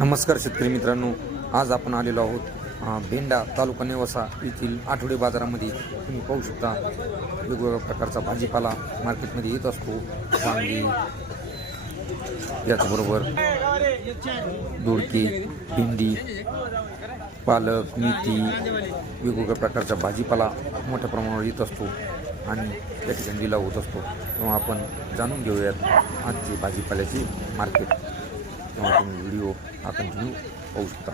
नमस्कार शेतकरी मित्रांनो आज आपण आलेलो आहोत भेंडा तालुका नेवासा येथील आठवडे बाजारामध्ये. तुम्ही पाहू शकता वेगवेगळ्या प्रकारचा भाजीपाला मार्केटमध्ये येत असतो. वांगी याचबरोबर दोडके भेंडी पालक मेथी वेगवेगळ्या प्रकारचा भाजीपाला मोठ्या प्रमाणावर येत असतो आणि त्या ठिकाणी लिलाव होत असतो. तेव्हा आपण जाणून घेऊयात आजची भाजीपाल्याची मार्केट. तेव्हा तुम्ही व्हिडिओ हा कंटिन्यू पाहू शकता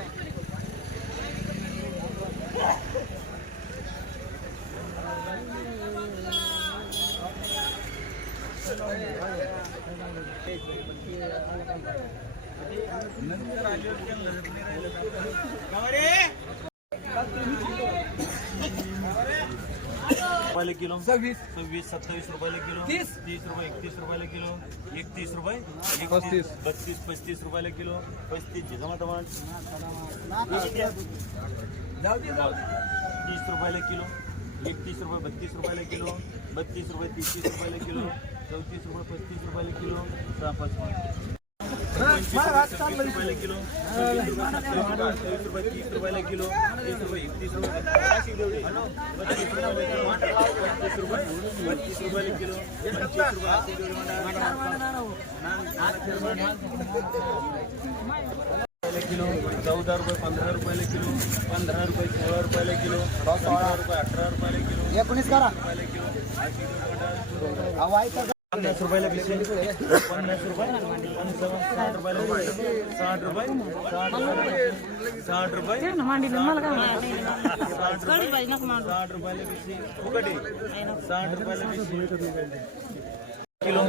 रुपयाला किलो सव्वीस सव्वीस सत्तावीस रुपयाला किलो तीस. तीस रुपये एकतीस रुपयाला किलो एकतीस रुपये पस्तीस. बत्तीस पस्तीस रुपयाला किलो पस्तीस जमा टमाट. तीस रुपयाला किलो एकतीस रुपये बत्तीस रुपयाला किलो बत्तीस रुपये तीस रुपयाला किलो चौतीस रुपये पस्तीस रुपयाला किलो सहा पाच रुपये रुपयाला किलो रुपये रुपये रुपये तीस रुपयाला किलो तीस रुपये एकतीस रुपये रुपये किलो किलो चौदा रुपये पंधरा रुपयाला किलो पंधरा रुपये सोळा रुपयाला किलो सोळा रुपये अठरा रुपयाला किलो एकोणीस करा रुपयाला किलो पन्नास रुपयाला किलो पन्नास रुपये. साठ रुपयाला किलो साठ रुपये. साठ रुपये. साठ रुपये. साठ रुपये. साठ रुपयाला पिशवी फुकटे. साठ रुपयाला पिशवी किलो.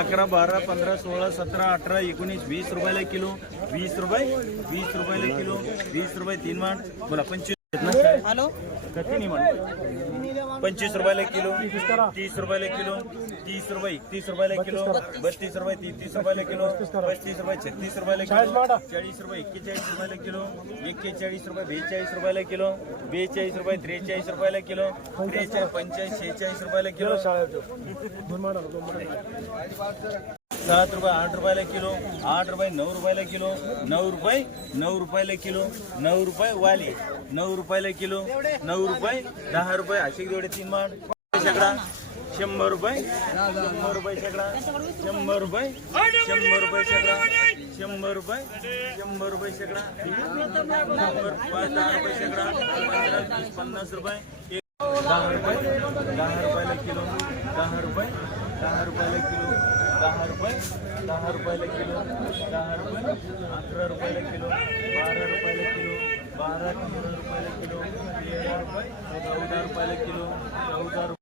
अकरा बारा पंधरा सोळा सतरा अठरा एकोणीस वीस रुपयाला किलो. वीस रुपये. वीस रुपयाला किलो. वीस रुपये तीन माठ बोला पंचवीस. हॅलो? पंचवीस रुपयाला किलो तीस रुपयाला किलो तीस रुपये तीस रुपयाला किलो बत्तीस रुपये तीस रुपयाला किलो पस्तीस रुपये छत्तीस रुपयाला किलो चाळीस रुपये एक्केचाळीस रुपयाला किलो एक्केचाळीस रुपये बेचाळीस रुपयाला किलो बेचाळीस रुपये त्रेचाळीस रुपयाला किलो त्रेचाळीस पंचाळीस शेहेचाळीस रुपयाला किलो. सात रुपये आठ रुपयाला किलो आठ रुपये नऊ रुपयाला किलो नऊ रुपये नऊ रुपयाला किलो नऊ रुपये वाली नऊ रुपयाला किलो नऊ रुपये दहा रुपये असे जेवढे तीन माठ शेकडा शंभर रुपये शंभर रुपये शेकडा शंभर रुपये शंभर रुपये शेकडा शंभर रुपये शंभर रुपये शेकडा शंभर रुपये दहा रुपये शेकडा पंधरा पन्नास रुपये एक दहा रुपये दहा रुपयाला किलो दहा रुपये दहा रुपयाला किलो. दहा रुपये दहा रुपयाला किलो दहा रुपये अकरा रुपयाला किलो बारा रुपयाला किलो बारा तेरा रुपयाला किलो तेरा रुपये चौदा रुपयाला किलो चौदा रुपये